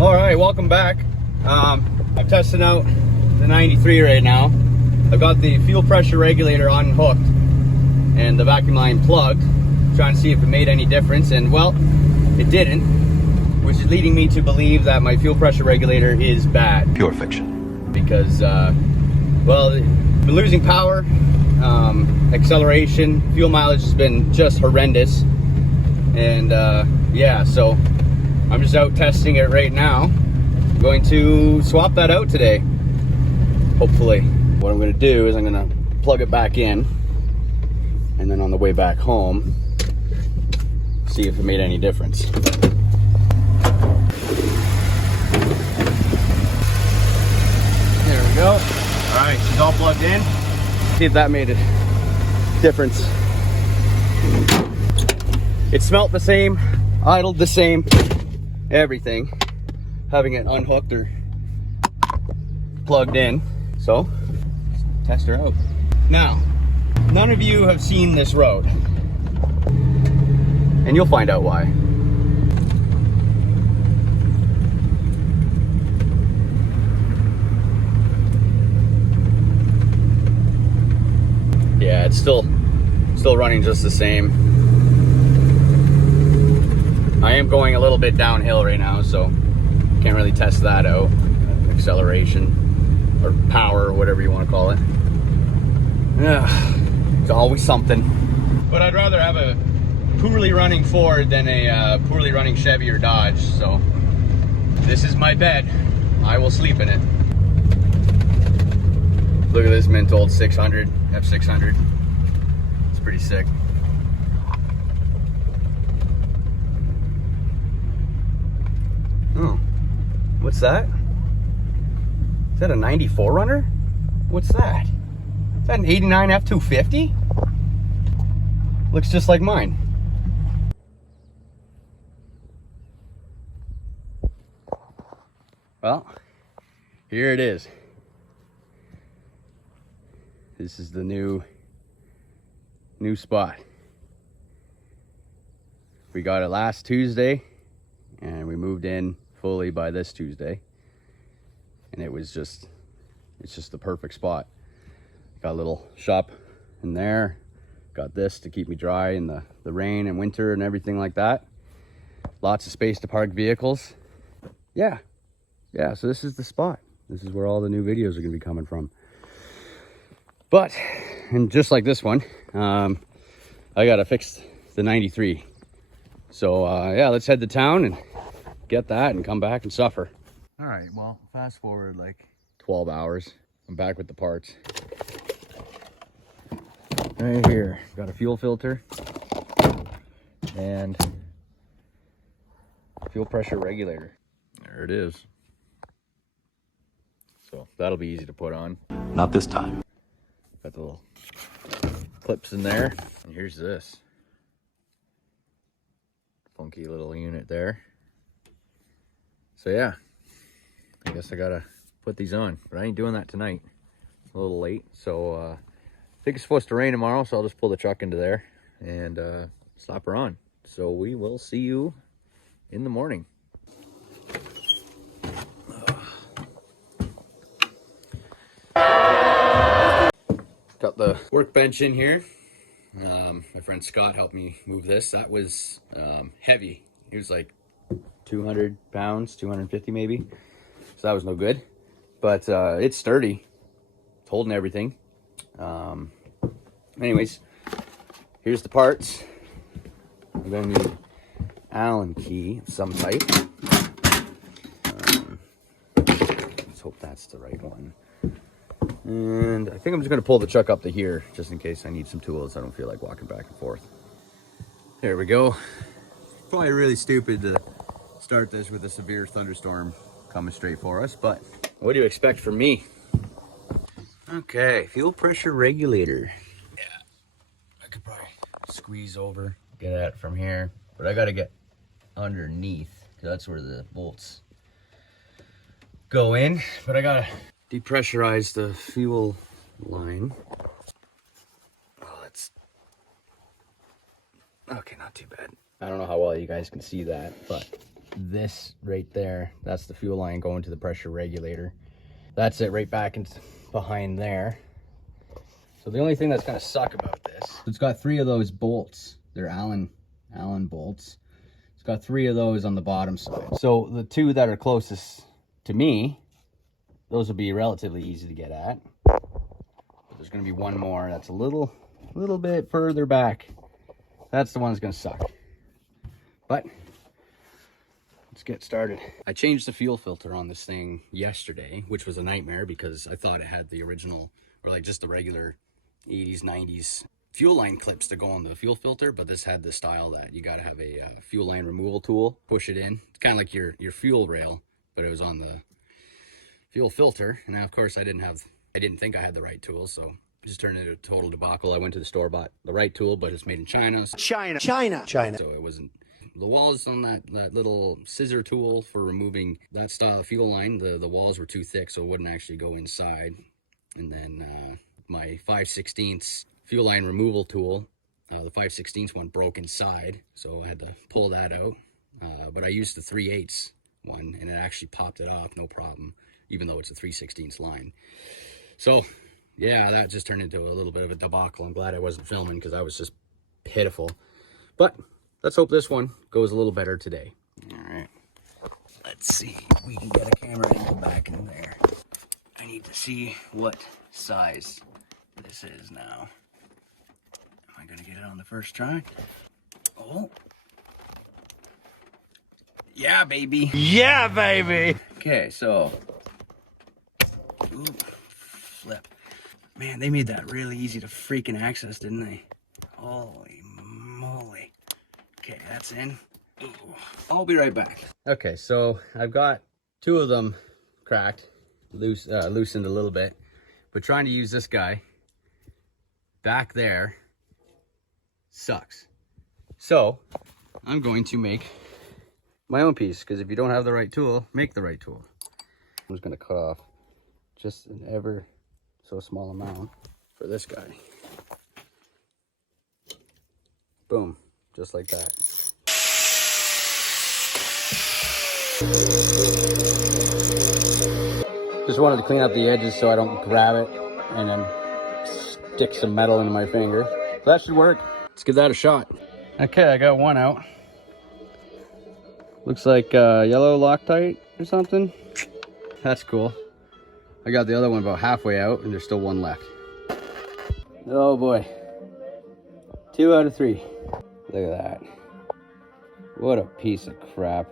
All right, welcome back. I'm testing out the 93 right now. I've got the fuel pressure regulator unhooked and the vacuum line plugged, trying to see if it made any difference, and well, it didn't, which is leading me to believe that my fuel pressure regulator is bad. Pure fiction. Because, well, been losing power, acceleration, fuel mileage has been just horrendous, and yeah, so I'm just out testing it right now. I'm going to swap that out today, hopefully. What I'm going to do is I'm going to plug it back in, and then on the way back home, see if it made any difference. There we go. All right, she's all plugged in. See if that made a difference. It smelt the same, idled the same, everything, having it unhooked or plugged in. So, let's test her out. Now, none of you have seen this road, and you'll find out why. Yeah, it's still running just the same. I am going a little bit downhill right now, so can't really test that out. Acceleration or power or whatever you want to call it. Yeah, it's always something. But I'd rather have a poorly running Ford than a poorly running Chevy or Dodge. So this is my bed. I will sleep in it. Look at this mint old 600, F600. It's pretty sick. Oh, what's that? Is that a 94 runner? What's that? Is that an 89 F250? Looks just like mine. Well, here it is. This is the new spot. We got it last Tuesday, and we moved in fully by this Tuesday. And it's just the perfect spot. Got a little shop in there. Got this to keep me dry in the rain and winter and everything like that. Lots of space to park vehicles. Yeah, so this is the spot. This is where all the new videos are gonna be coming from. But, and just like this one, I gotta fix the 93. So yeah, let's head to town and get that and come back and suffer. All right, well, fast forward like 12 hours. I'm back with the parts. Right here, got a fuel filter and fuel pressure regulator. There it is. So that'll be easy to put on. Not this time. Got the little clips in there. And here's this funky little unit there. So yeah, I guess I gotta put these on, but I ain't doing that tonight. A little late, so I think it's supposed to rain tomorrow, so I'll just pull the truck into there and slap her on. So we will see you in the morning. Got the workbench in here. My friend Scott helped me move this. That was heavy. It was like 200 pounds, 250 maybe. So that was no good. But it's sturdy. It's holding everything. Anyways, here's the parts. I'm gonna need Allen key of some type. Let's hope that's the right one. And I think I'm just going to pull the truck up to here, just in case I need some tools. I don't feel like walking back and forth. There we go. Probably really stupid to start this with a severe thunderstorm coming straight for us, but what do you expect from me? Okay, fuel pressure regulator. Yeah, I could probably squeeze over, get at it from here, but I got to get underneath, because that's where the bolts go in. But I got to depressurize the fuel line. Oh, that's okay, not too bad. I don't know how well you guys can see that, but this right there, that's the fuel line going to the pressure regulator. That's it right back in behind there. So the only thing that's gonna suck about this, it's got 3 of those bolts. They're Allen bolts. It's got 3 of those on the bottom side. So the 2 that are closest to me, those will be relatively easy to get at. But there's gonna be one more that's a little bit further back. That's the one that's gonna suck. But let's get started. I changed the fuel filter on this thing yesterday, which was a nightmare because I thought it had the original, or like just the regular 80s, 90s fuel line clips to go on the fuel filter, but this had the style that you gotta have a fuel line removal tool, push it in. It's kind of like your fuel rail, but it was on the fuel filter. And now of course I didn't think I had the right tool, so it just turned into a total debacle. I went to the store, bought the right tool, but it's made in China. China. So it wasn't, the walls on that little scissor tool for removing that style of fuel line, the walls were too thick, so it wouldn't actually go inside. And then my 5/16 fuel line removal tool, the 5/16 one broke inside, so I had to pull that out. But I used the 3/8 one, and it actually popped it off, no problem, even though it's a 3/16 line. So yeah, that just turned into a little bit of a debacle. I'm glad I wasn't filming because I was just pitiful. But let's hope this one goes a little better today. All right, let's see if we can get a camera angle back in there. I need to see what size this is now. Am I gonna get it on the first try? Oh. Yeah, baby. Yeah, baby. Okay, so. Ooh, flip. Man, they made that really easy to freaking access, didn't they? Holy moly. Okay, that's in. Ooh. I'll be right back. Okay, so I've got 2 of them cracked, loosened a little bit, but trying to use this guy back there sucks. So I'm going to make my own piece, because if you don't have the right tool, make the right tool. I'm just going to cut off just an ever so small amount for this guy. Boom, just like that. Just wanted to clean up the edges so I don't grab it and then stick some metal into my finger. So that should work. Let's give that a shot. Okay, I got one out. Looks like yellow Loctite or something. That's cool. I got the other one about halfway out and there's still one left. Oh boy. 2 out of 3. Look at that. What a piece of crap.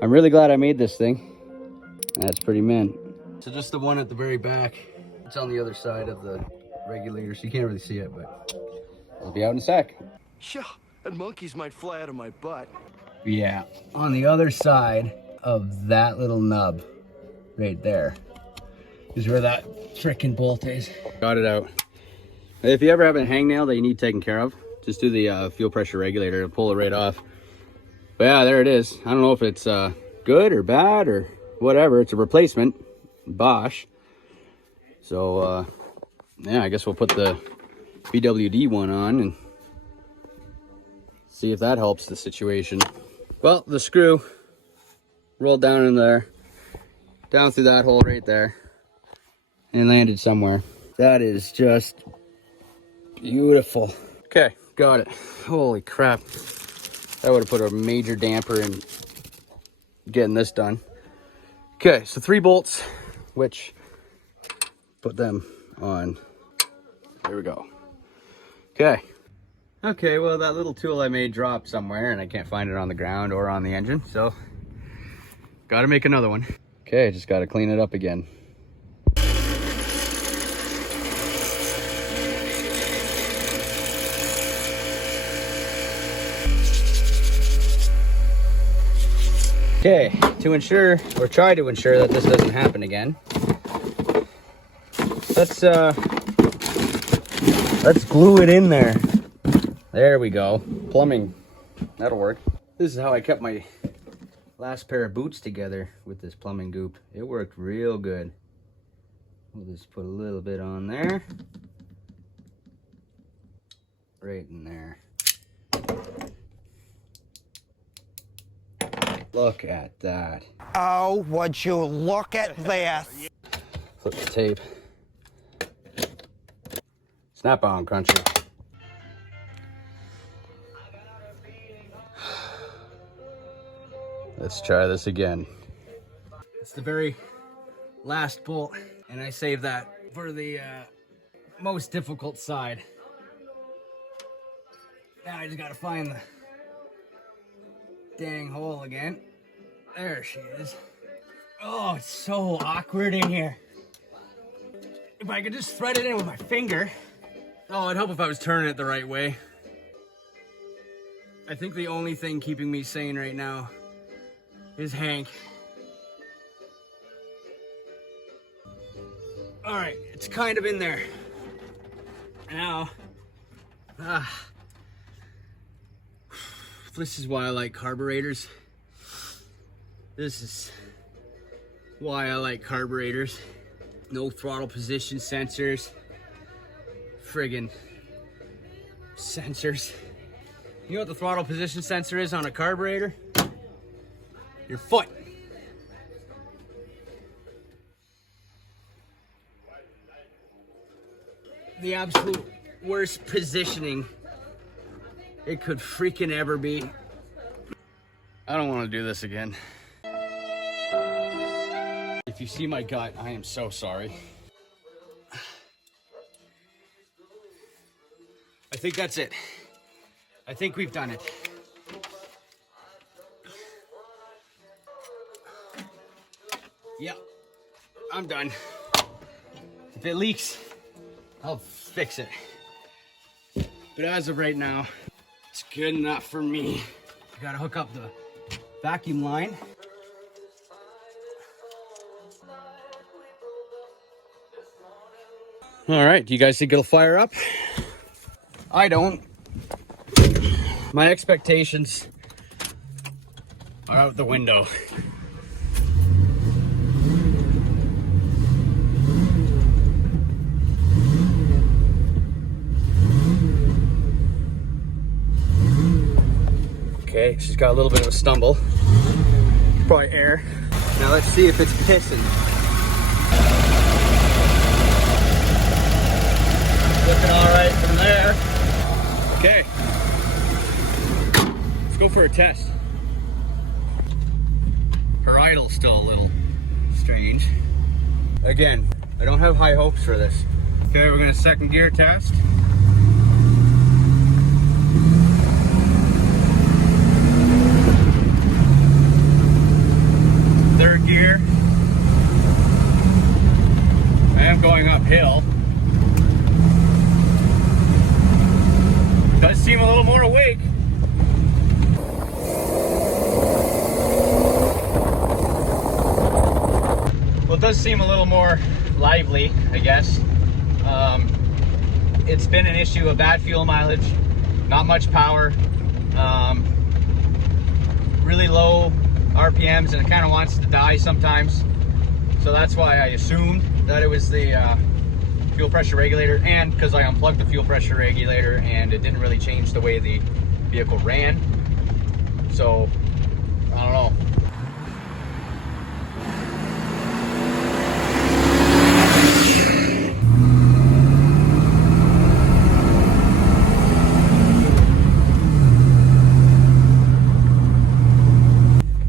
I'm really glad I made this thing. That's pretty mint. So just the one at the very back. It's on the other side of the regulator, so you can't really see it, but I'll be out in a sec. Yeah, and monkeys might fly out of my butt. Yeah, on the other side of that little nub right there is where that frickin' bolt is. Got it out. If you ever have a hangnail that you need taken care of, just do the fuel pressure regulator and pull it right off. But yeah, there it is. I don't know if it's good or bad or whatever. It's a replacement, Bosch. So yeah, I guess we'll put the BWD one on and see if that helps the situation. Well, the screw rolled down in there, down through that hole right there, and landed somewhere. That is just beautiful. Okay, got it. Holy crap. That would have put a major damper in getting this done. Okay, so 3 bolts, which put them on. There we go. Okay. Okay, well, that little tool I made dropped somewhere and I can't find it on the ground or on the engine, so gotta make another one. Okay, just gotta clean it up again. Okay, to ensure, or try to ensure that this doesn't happen again, let's glue it in there. There we go. Plumbing, that'll work. This is how I kept my last pair of boots together with this plumbing goop. It worked real good. We'll just put a little bit on there. Right in there. Look at that. Oh, would you look at this? Flip the tape. Snap on, country. Let's try this again. It's the very last bolt, and I saved that for the most difficult side. Now I just gotta find the dang hole again. There she is. Oh, it's so awkward in here. If I could just thread it in with my finger. Oh, it'd help if I was turning it the right way. I think the only thing keeping me sane right now is Hank. All right, it's kind of in there. Now, this is why I like carburetors. This is why I like carburetors. No throttle position sensors. Friggin' sensors. You know what the throttle position sensor is on a carburetor? Your foot. The absolute worst positioning it could freaking ever be. I don't want to do this again. If you see my gut, I am so sorry. I think that's it. I think we've done it. Yeah, I'm done. If it leaks, I'll fix it. But as of right now, it's good enough for me. I gotta hook up the vacuum line. All right, do you guys think it'll fire up? I don't. My expectations are out the window. Okay, she's got a little bit of a stumble. Probably air. Now let's see if it's pissing. Looking all right from there. Okay, let's go for a test. Her idle's still a little strange. Again, I don't have high hopes for this. Okay, we're gonna second gear test. Third gear. I am going uphill. Does seem a little more awake. Well, it does seem a little more lively, I guess. It's been an issue of bad fuel mileage, not much power, really low RPMs, and it kind of wants to die sometimes. So that's why I assumed that it was the fuel pressure regulator, and because I unplugged the fuel pressure regulator and it didn't really change the way the vehicle ran. So, I don't know.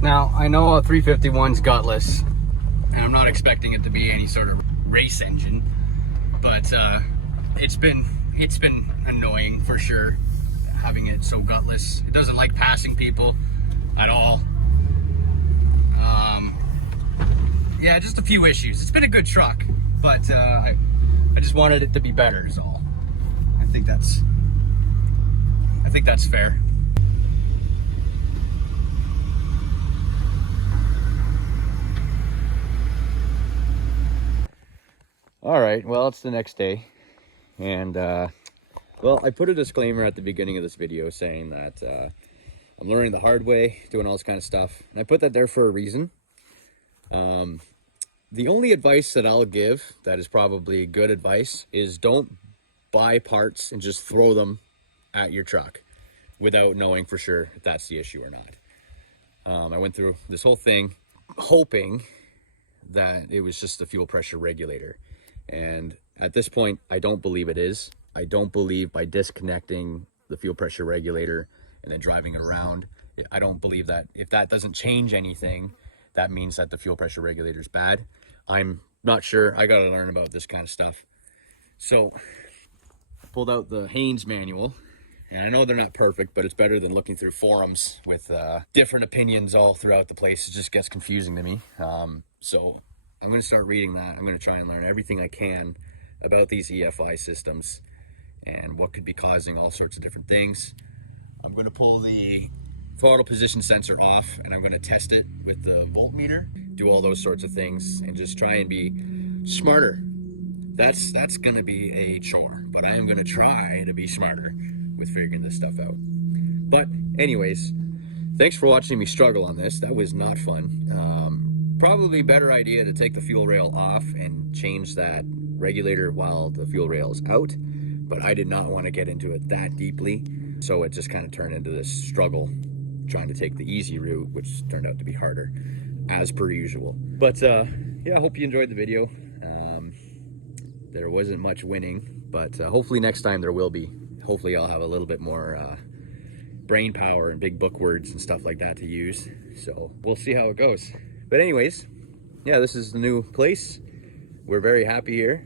Now, I know a 351's gutless, and I'm not expecting it to be any sort of race engine, but it's been annoying for sure, having it so gutless. It doesn't like passing people at all. Yeah, just a few issues. It's been a good truck, but I just wanted it to be better is all. I think that's fair. All right, well, it's the next day, and well, I put a disclaimer at the beginning of this video saying that I'm learning the hard way, doing all this kind of stuff, and I put that there for a reason. The only advice that I'll give that is probably good advice is don't buy parts and just throw them at your truck without knowing for sure if that's the issue or not. I went through this whole thing hoping that it was just the fuel pressure regulator. And at this point, I don't believe it is. I don't believe by disconnecting the fuel pressure regulator and then driving it around, I don't believe that if that doesn't change anything, that means that the fuel pressure regulator is bad. I'm not sure. I got to learn about this kind of stuff. So I pulled out the Haynes manual, and I know they're not perfect, but it's better than looking through forums with different opinions all throughout the place. It just gets confusing to me. So I'm going to start reading that. I'm going to try and learn everything I can about these EFI systems and what could be causing all sorts of different things. I'm going to pull the throttle position sensor off, and I'm going to test it with the voltmeter, do all those sorts of things, and just try and be smarter. That's going to be a chore, but I am going to try to be smarter with figuring this stuff out. But anyways, thanks for watching me struggle on this. That was not fun. Probably better idea to take the fuel rail off and change that regulator while the fuel rail is out, but I did not want to get into it that deeply, so it just kind of turned into this struggle trying to take the easy route, which turned out to be harder as per usual. But yeah, I hope you enjoyed the video. There wasn't much winning, but hopefully next time there will be. Hopefully I'll have a little bit more brain power and big book words and stuff like that to use. So we'll see how it goes. But anyways, yeah, this is the new place. We're very happy here.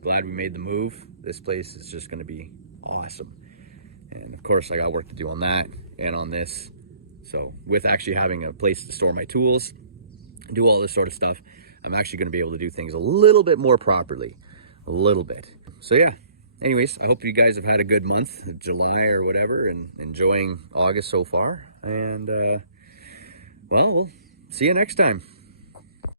Glad we made the move. This place is just gonna be awesome. And of course I got work to do on that and on this. So with actually having a place to store my tools, do all this sort of stuff, I'm actually gonna be able to do things a little bit more properly, a little bit. So yeah, anyways, I hope you guys have had a good month, July or whatever, and enjoying August so far. And well, we'll see you next time.